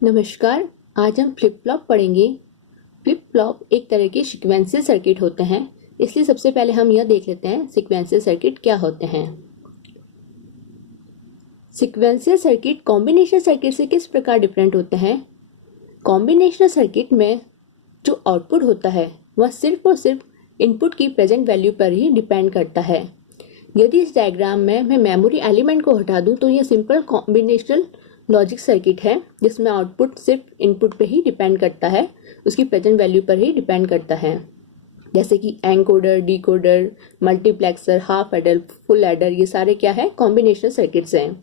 नमस्कार। आज हम फ्लिप फ्लॉप पढ़ेंगे। फ्लिप फ्लॉप एक तरह के सीक्वेंशियल सर्किट होते हैं, इसलिए सबसे पहले हम यह देख लेते हैं सीक्वेंशियल सर्किट क्या होते हैं। सीक्वेंशियल सर्किट कॉम्बिनेशन सर्किट से किस प्रकार डिफरेंट होते हैं। कॉम्बिनेशनल सर्किट में जो आउटपुट होता है वह सिर्फ और सिर्फ इनपुट की प्रेजेंट वैल्यू पर ही डिपेंड करता है। यदि इस डायग्राम में मैं मेमोरी एलिमेंट को हटा दूं तो यह सिंपल कॉम्बिनेशनल लॉजिक सर्किट है जिसमें आउटपुट सिर्फ इनपुट पे ही डिपेंड करता है, उसकी प्रेजेंट वैल्यू पर ही डिपेंड करता है। जैसे कि encoder, decoder, multiplexer, half adder, full adder, ये सारे क्या है, कॉम्बिनेशनल सर्किट्स हैं।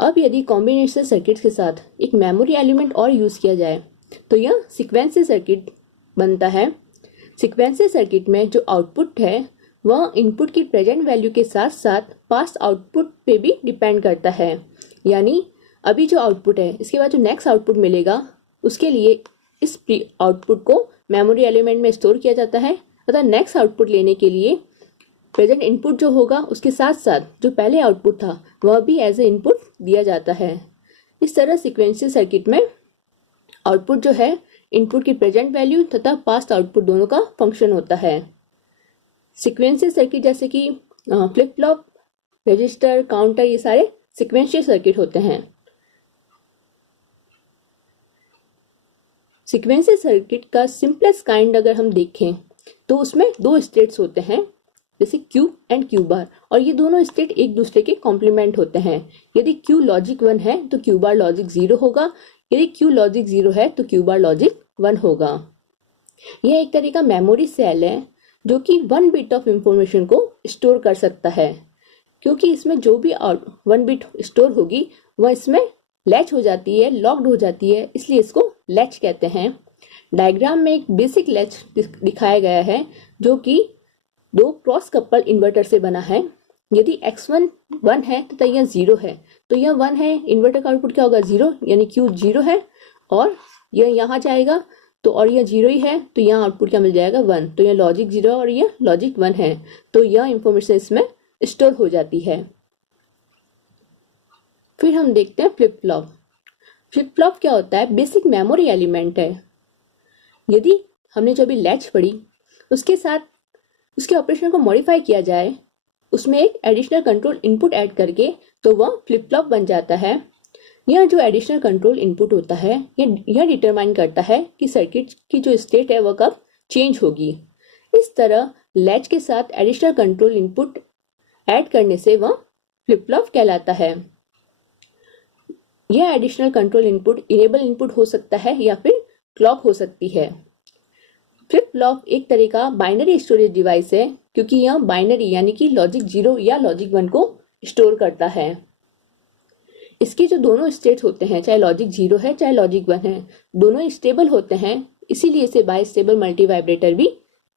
अब यदि कॉम्बिनेशनल सर्किट्स के साथ एक मेमोरी एलिमेंट और यूज किया जाए तो यह सीक्वेंशियल सर्किट बनता है। सीक्वेंशियल सर्किट में जो आउटपुट है वह इनपुट की प्रेजेंट वैल्यू के साथ साथ पास्ट आउटपुट पे भी डिपेंड करता है। यानी अभी जो आउटपुट है इसके बाद जो नेक्स्ट आउटपुट मिलेगा उसके लिए इस आउटपुट को मेमोरी एलिमेंट में स्टोर किया जाता है तथा नेक्स्ट आउटपुट लेने के लिए प्रेजेंट इनपुट जो होगा उसके साथ साथ जो पहले आउटपुट था वह भी एज ए इनपुट दिया जाता है। इस तरह सीक्वेंशियल सर्किट में आउटपुट जो है इनपुट की प्रेजेंट वैल्यू तथा पास्ट आउटपुट दोनों का फंक्शन होता है। सीक्वेंशियल सर्किट जैसे कि फ्लिप फ्लॉप, रजिस्टर, काउंटर, ये सारे सीक्वेंशियल सर्किट होते हैं। सीक्वेंशियल सर्किट का सिंपलेस्ट काइंड अगर हम देखें तो उसमें दो स्टेट्स होते हैं, जैसे क्यू एंड क्यू बार, और ये दोनों स्टेट एक दूसरे के कॉम्प्लीमेंट होते हैं। यदि क्यू लॉजिक 1 है तो क्यू बार लॉजिक 0 होगा, यदि क्यू लॉजिक 0 है तो क्यू बार लॉजिक 1 होगा। यह एक तरह का मेमोरी सेल है जो कि 1 बिट ऑफ इंफॉर्मेशन को स्टोर कर सकता है, क्योंकि इसमें जो भी 1 बिट स्टोर होगी वह इसमें लैच हो जाती है, लॉक्ड हो जाती है, इसलिए इसको लैच कहते हैं। डायग्राम में एक बेसिक लैच दिखाया गया है जो कि दो क्रॉस कपल इन्वर्टर से बना है। यदि x1 1 है तथा यह 0 है तो यह 1 है, इन्वर्टर का आउटपुट क्या होगा 0, यानी Q 0 है, और यह यहाँ जाएगा तो और यह 0 ही है तो यहाँ आउटपुट क्या मिल जाएगा 1, तो यह लॉजिक 0 और यह लॉजिक 1 है, तो यह इंफॉर्मेशन इसमें स्टोर हो जाती है। फिर हम देखते हैं फ्लिप फ्लॉप। फ्लिप फ्लॉप क्या होता है, बेसिक मेमोरी एलिमेंट है। यदि हमने जो अभी लैच पढ़ी उसके साथ उसके ऑपरेशन को मॉडिफाई किया जाए, उसमें एक एडिशनल कंट्रोल इनपुट ऐड करके, तो वह फ्लिप फ्लॉप बन जाता है। यह जो एडिशनल कंट्रोल इनपुट होता है यह डिटरमाइन करता है कि सर्किट की जो स्टेट है वह कब चेंज होगी। इस तरह लैच के साथ एडिशनल कंट्रोल इनपुट ऐड करने से वह फ्लिप फ्लॉप कहलाता है। यह additional control input enable input हो सकता है या फिर क्लॉक हो सकती है। फ्लिप फ्लॉप एक तरह का बाइनरी स्टोरेज डिवाइस है, क्योंकि यह बाइनरी यानी कि लॉजिक 0 या लॉजिक 1 को स्टोर करता है। इसके जो दोनों स्टेट होते हैं, चाहे लॉजिक 0 है चाहे लॉजिक 1 है, दोनों स्टेबल होते हैं, इसीलिए इसे बाइस्टेबल मल्टी वाइब्रेटर भी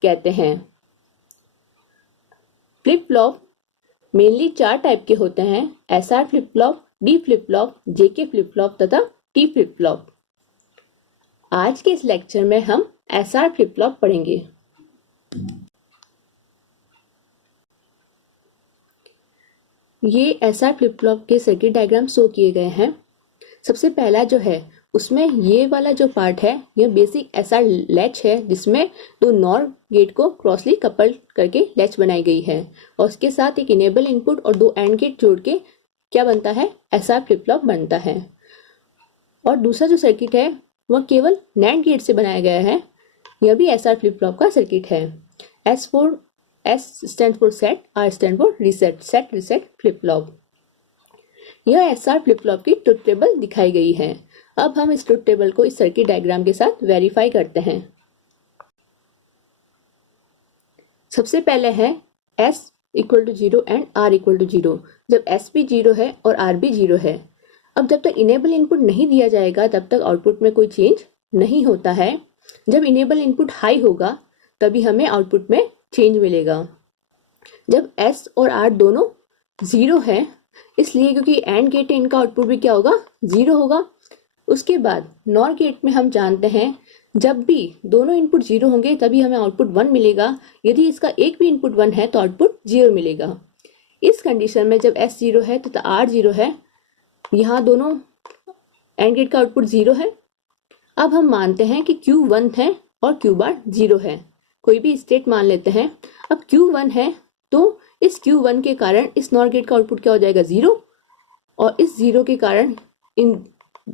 कहते हैं। फ्लिप फ्लॉप मेनली 4 टाइप के होते हैं, SR flip flop, D flip flop, JK flip flop तथा T फ्लिप फ्लॉप। आज के इस लेक्चर में हम SR फ्लिप फ्लॉप पढ़ेंगे। ये SR फ्लिप फ्लॉप के सर्किट डायग्राम शो किए गए हैं। सबसे पहला जो है उसमें ये वाला जो पार्ट है यह बेसिक SR लैच है, जिसमें दो नॉर गेट को क्रॉसली कपल करके लैच बनाई गई है, और उसके साथ एक इनेबल इनपुट और दो एंड गेट जोड़ के क्या बनता है, SR फ्लिप फ्लॉप बनता है। और दूसरा जो सर्किट है वह केवल नैंड गेट से बनाया गया है, यह भी SR फ्लिप फ्लॉप का सर्किट है। S stand for set, R stand for reset, set reset flip flop. यह SR फ्लिप फ्लॉप की ट्रुथ टेबल दिखाई गई है। अब हम इस ट्रुथ टेबल को इस सर्किट डायग्राम के साथ वेरीफाई करते हैं। सबसे पहले है S equal to 0 and R equal to 0। जब S भी 0 है और R भी 0 है, अब जब तक इनेबल इनपुट नहीं दिया जाएगा तब तक आउटपुट में कोई चेंज नहीं होता है। जब इनेबल इनपुट हाई होगा तभी हमें आउटपुट में चेंज मिलेगा। जब S और R दोनों 0 है, इसलिए क्योंकि एंड गेट है इनका आउटपुट भी क्या होगा, 0 होगा। उसके बाद नॉर गेट में हम जानते हैं जब भी दोनों इनपुट 0 होंगे तभी हमें आउटपुट 1 मिलेगा, यदि इसका एक भी इनपुट 1 है तो आउटपुट 0 मिलेगा। इस कंडीशन में जब S 0 है तथा R 0 है, यहाँ दोनों एंड गेट का आउटपुट 0 है। अब हम मानते हैं कि Q1 है और Q बार 0 है, कोई भी स्टेट मान लेते हैं। अब Q1 है तो इस Q1 के कारण इस नॉर गेट का आउटपुट क्या हो जाएगा 0, और इस 0 के कारण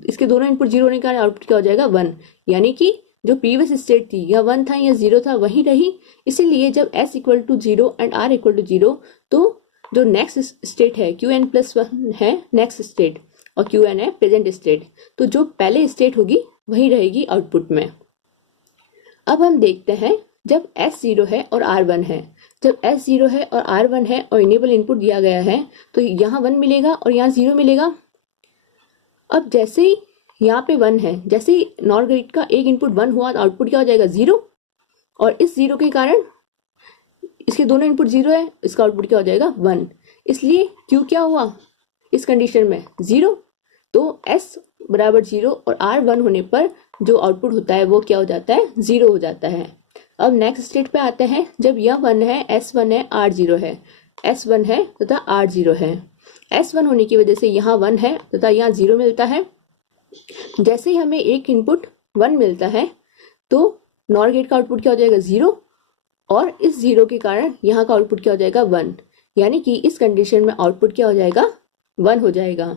इसके दोनों इनपुट 0 होने के कारण आउटपुट क्या हो जाएगा 1, यानी कि जो प्रीवियस स्टेट थी या 1 था या 0 था वही रही। इसीलिए जब S equal to 0 and R equal to 0 तो जो नेक्स्ट स्टेट है Qn+1 है नेक्स्ट स्टेट और Qn है प्रेजेंट स्टेट, तो जो पहले स्टेट होगी वही रहेगी आउटपुट में। अब हम देखते हैं जब S0 है और R1 है, जब S0 है और R1 है और इनेबल इनपुट दिया गया है तो यहाँ 1 मिलेगा और यहाँ 0 मिलेगा। अब जैसे ही यहाँ पे 1 है, जैसे ही नॉर गेट का एक इनपुट 1 हुआ तो आउटपुट क्या हो जाएगा 0, और इस 0 के कारण इसके दोनों इनपुट 0 है, इसका आउटपुट क्या हो जाएगा 1। इसलिए Q क्या हुआ इस कंडीशन में 0, तो S बराबर 0 और R 1 होने पर जो आउटपुट होता है वो क्या हो जाता है 0 हो जाता है। अब नेक्स्ट स्टेट पे आते हैं, जब यह 1 है S1 है R 0 है, S1 है तथा R 0 है। S1 होने की वजह से यहाँ 1 है तथा यहाँ 0 मिलता है। जैसे ही हमें एक इनपुट 1 मिलता है तो नॉर गेट का आउटपुट क्या हो जाएगा 0, और इस 0 के कारण यहाँ का आउटपुट क्या हो जाएगा 1, यानी कि इस कंडीशन में आउटपुट क्या हो जाएगा 1 हो जाएगा।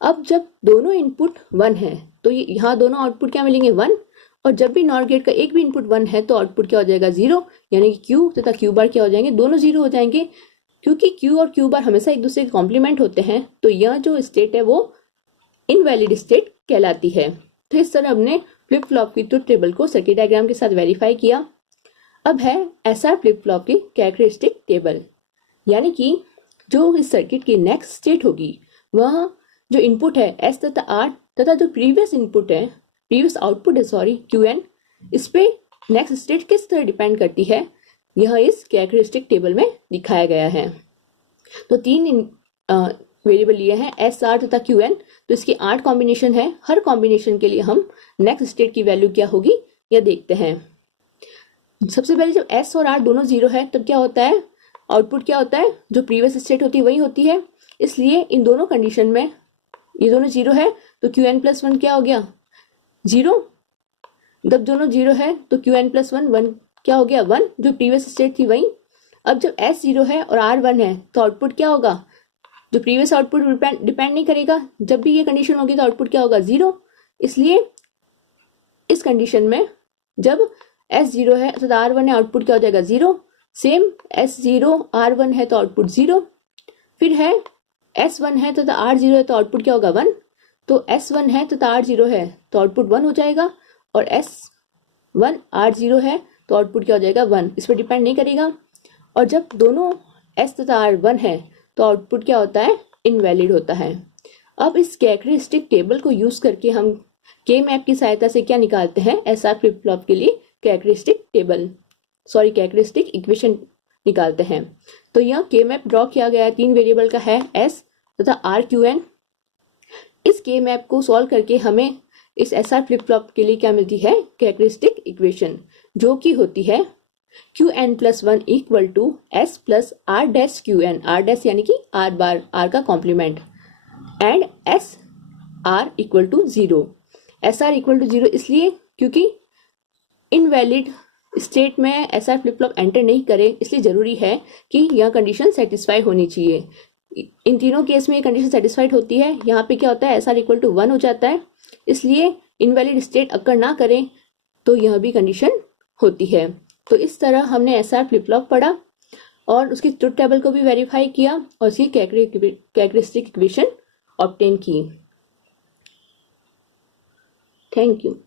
अब जब दोनों इनपुट 1 है तो यहाँ दोनों आउटपुट क्या मिलेंगे 1, और जब भी नॉर गेट का एक भी इनपुट 1 है तो आउटपुट क्या हो जाएगा 0, यानी कि Q तथा Q बार क्या हो जाएंगे दोनों 0 हो जाएंगे। क्योंकि Q और Q बार हमेशा एक दूसरे के कॉम्प्लीमेंट होते हैं तो यह जो स्टेट है वो इनवैलिड स्टेट कहलाती है। तो इस तरह हमने फ्लिप फ्लॉप की ट्रुथ टेबल को सर्किट डायग्राम के साथ वेरीफाई किया। अब है SR फ्लिप फ्लॉप की कैरेक्टरिस्टिक टेबल, यानी कि जो इस सर्किट की नेक्स्ट स्टेट होगी वह जो इनपुट है S तथा R तथा जो प्रीवियस इनपुट है प्रीवियस आउटपुट है Qn, इस पे नेक्स्ट स्टेट किस तरह डिपेंड करती है यह इस कैरेक्टरिस्टिक टेबल में दिखाया गया है। तो 3 वेरिएबल लिए हैं S, R तथा Qn, तो इसकी 8 कॉम्बिनेशन है। हर कॉम्बिनेशन के लिए हम नेक्स्ट स्टेट की वैल्यू क्या होगी यह देखते हैं। सबसे पहले जब S और R दोनों 0 है तो क्या होता है आउटपुट क्या होता है, जो प्रीवियस स्टेट होती है वही होती है। इसलिए इन दोनों कंडीशन में ये दोनों 0 है तो Qn+1 क्या हो गया 0, जब दोनों 0 है तो Qn+1 1 क्या हो गया 1, जो प्रीवियस स्टेट थी वही। अब जब S 0 है और R 1 है तो आउटपुट क्या होगा, जो प्रीवियस आउटपुट डिपेंड नहीं करेगा, जब भी ये कंडीशन होगी तो आउटपुट क्या होगा 0। इसलिए इस कंडीशन में जब S 0 है तो R 1 है आउटपुट क्या हो जाएगा 0, सेम S 0 R 1 है तो आउटपुट 0, फिर है S1 है तथा R 0 है तो आउटपुट क्या होगा 1, तो S1 है तथा R 0 है तो आउटपुट 1 हो जाएगा, और S1 R 0 है तो आउटपुट क्या हो जाएगा 1, इस पर डिपेंड नहीं करेगा। और जब दोनों S तथा R 1 है तो आउटपुट क्या होता है इनवैलिड होता है। अब इस कैरेक्टरिस्टिक टेबल को यूज करके हम के मैप की सहायता से क्या निकालते हैं SR फ्लिप फ्लॉप के लिए कैरेक्टरिस्टिक इक्वेशन निकालते हैं। तो यह के मैप ड्रॉ किया गया है, 3 वेरिएबल का है S तथा R Qn। इस के मैप को सॉल्व करके हमें इस SR फ्लिप फ्लॉप के लिए क्या मिलती है कैरेक्टरिस्टिक इक्वेशन, जो कि होती है Qn+1 equal to S plus R dash Qn, R dash यानी कि R बार R का complement, and SR equal to 0। SR equal to 0 इसलिए क्योंकि इनवैलिड स्टेट में SR फ्लिप फ्लॉप एंटर नहीं करे, इसलिए जरूरी है कि यह कंडीशन सेटिस्फाई होनी चाहिए। इन तीनों केस में ये कंडीशन सेटिस्फाइड होती है। यहाँ पे क्या होता है SR इक्वल टू 1 हो जाता है, इसलिए इनवैलिड स्टेट अकर ना करें तो यह भी कंडीशन होती है। तो इस तरह हमने SR फ्लिप फ्लॉप पढ़ा और उसकी ट्रुथ टेबल को भी वेरीफाई किया और उसकी कैरेक्टरिस्टिक इक्वेशन ऑब्टेन की। Thank you.